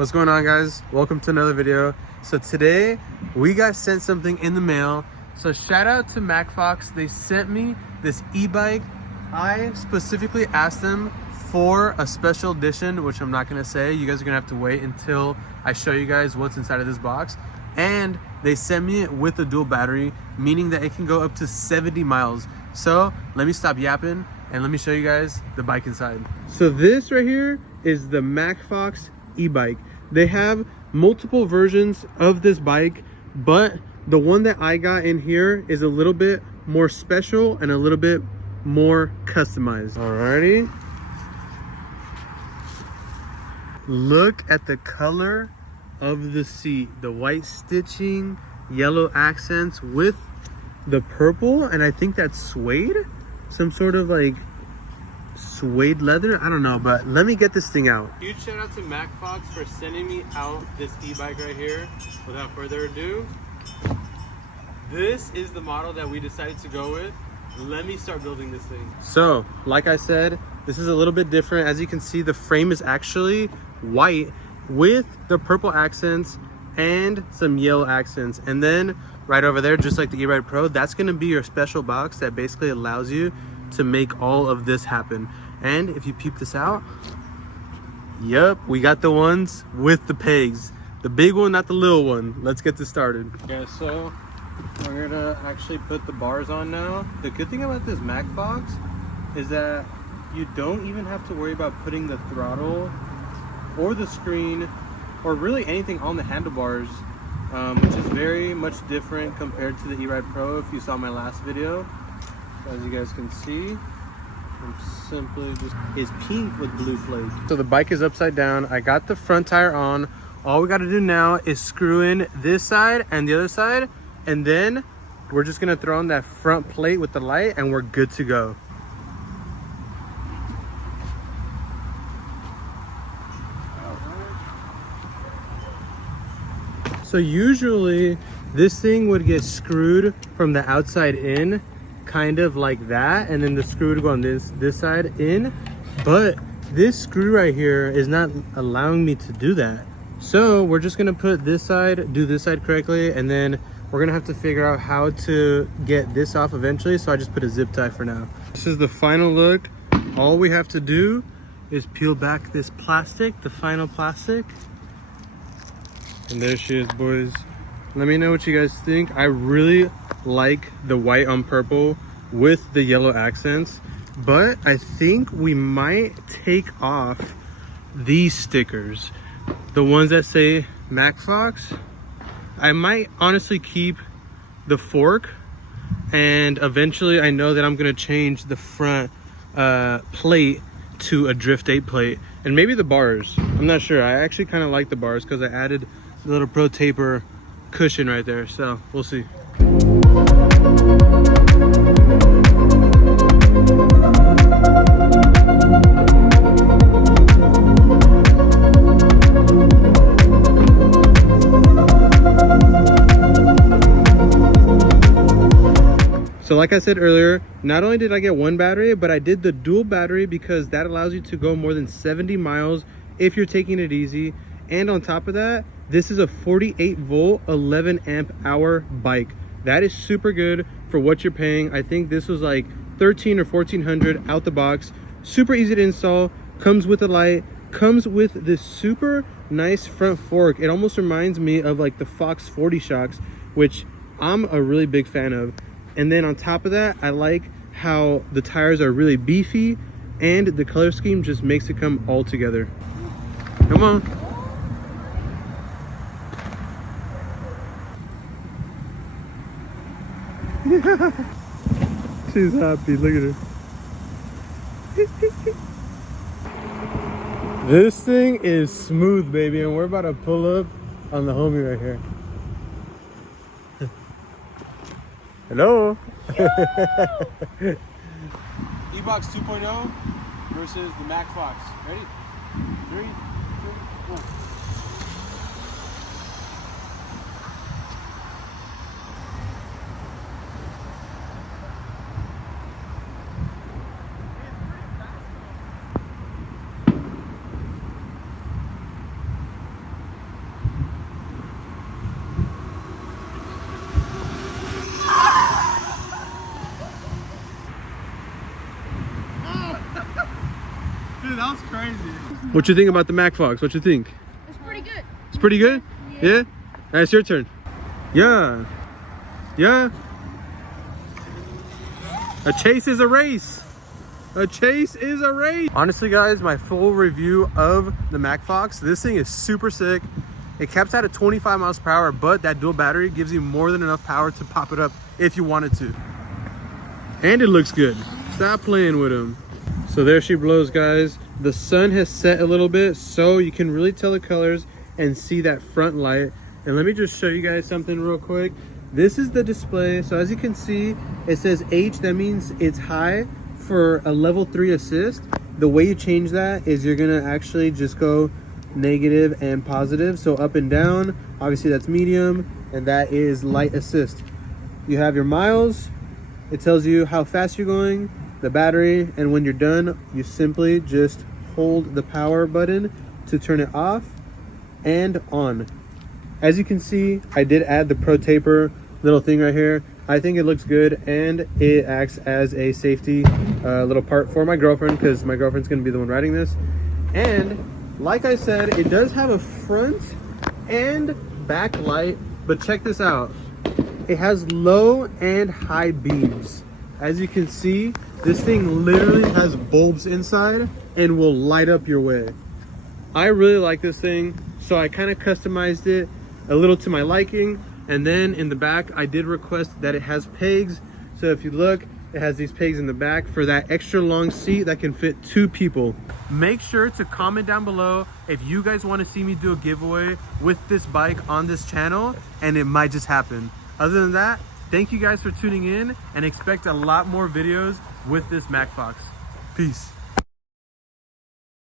What's going on, guys? Welcome to another video. So today we got sent something in the mail. So shout out to Macfox. They sent me this e-bike. I specifically asked them for a special edition, which I'm not gonna say. You guys are gonna have to wait until I show you guys what's inside of this box. And they sent me it with a dual battery, meaning that it can go up to 70 miles. So let me stop yapping and let me show you guys the bike inside. So this right here is the Macfox e-bike. They have multiple versions of this bike, but the one that I got in here is a little bit more special and a little bit more customized. Alrighty. Look at the color of the seat. The white stitching, yellow accents with the purple, and I think that's suede. Some sort of like suede leather, I don't know, but let me get this thing out. Huge shout out to Macfox for sending me out this e-bike right here. Without further ado, this is the model that we decided to go with. Let me start building this thing. So like I said, this is a little bit different. As you can see, the frame is actually white with the purple accents and some yellow accents, and then right over there, just like the E-Ride Pro, that's going to be your special box that basically allows you to make all of this happen. And if you peep this out, yep, we got the ones with the pegs, the big one, not the little one. Let's get this started. Yeah, so we're gonna actually put the bars on now. The good thing about this Macfox is that you don't even have to worry about putting the throttle or the screen or really anything on the handlebars, which is very much different compared to the E-Ride Pro if you saw my last video. As you guys can see, I'm simply just is pink with blue flake. So the bike is upside down. I got the front tire on. All we got to do now is screw in this side and the other side, and then we're just gonna throw on that front plate with the light and we're good to go. So usually this thing would get screwed from the outside in, kind of like that, and then the screw would go on this side in, but this screw right here is not allowing me to do that. So we're just gonna put this side, do this side correctly, and then we're gonna have to figure out how to get this off eventually. So I just put a zip tie for now. This is the final look. All we have to do is peel back this plastic, the final plastic. And there she is, boys. Let me know what you guys think. I really like the white on purple with the yellow accents, but I think we might take off these stickers, the ones that say Macfox. I might honestly keep the fork, and eventually I know that I'm gonna change the front plate to a Drift 8 plate, and maybe the bars. I'm not sure. I actually kind of like the bars because I added the little Pro Taper cushion right there, so we'll see. So like I said earlier, not only did I get one battery, but I did the dual battery because that allows you to go more than 70 miles if you're taking it easy. And on top of that, this is a 48 volt, 11 amp hour bike. That is super good for what you're paying. I think this was like 13 or 1400 out the box. Super easy to install, comes with a light, comes with this super nice front fork. It almost reminds me of like the Fox 40 shocks, which I'm a really big fan of. And then on top of that, I like how the tires are really beefy and the color scheme just makes it come all together. Come on. She's happy, look at her. This thing is smooth, baby, and we're about to pull up on the homie right here. Hello. E-Box 2.0 versus the Macfox. Ready? 3, 2, 1. What you think about the Macfox? What you think? It's pretty good. It's pretty good? Yeah? All right, it's your turn. Yeah. Yeah. A chase is a race. A chase is a race. Honestly, guys, my full review of the Macfox, this thing is super sick. It caps out at 25 miles per hour, but that dual battery gives you more than enough power to pop it up if you wanted to. And it looks good. Stop playing with them. So there she blows, guys. The sun has set a little bit, so you can really tell the colors and see that front light. And let me just show you guys something real quick. This is the display. So as you can see, it says H. That means it's high for a level 3 assist. The way you change that is you're gonna actually just go negative and positive. So up and down, obviously that's medium, and that is light assist. You have your miles. It tells you how fast you're going, the battery, and when you're done, you simply just hold the power button to turn it off and on. As you can see, I did add the Pro Taper little thing right here. I think it looks good, and it acts as a safety little part for my girlfriend, because my girlfriend's gonna be the one riding this. And like I said, it does have a front and back light, but check this out. It has low and high beams. As you can see, this thing literally has bulbs inside and will light up your way. I really like this thing, so I kind of customized it a little to my liking. And then in the back, I did request that it has pegs. So if you look, it has these pegs in the back for that extra long seat that can fit 2 people. Make sure to comment down below if you guys want to see me do a giveaway with this bike on this channel, and it might just happen. Other than that, thank you guys for tuning in, and expect a lot more videos with this Macfox. Peace.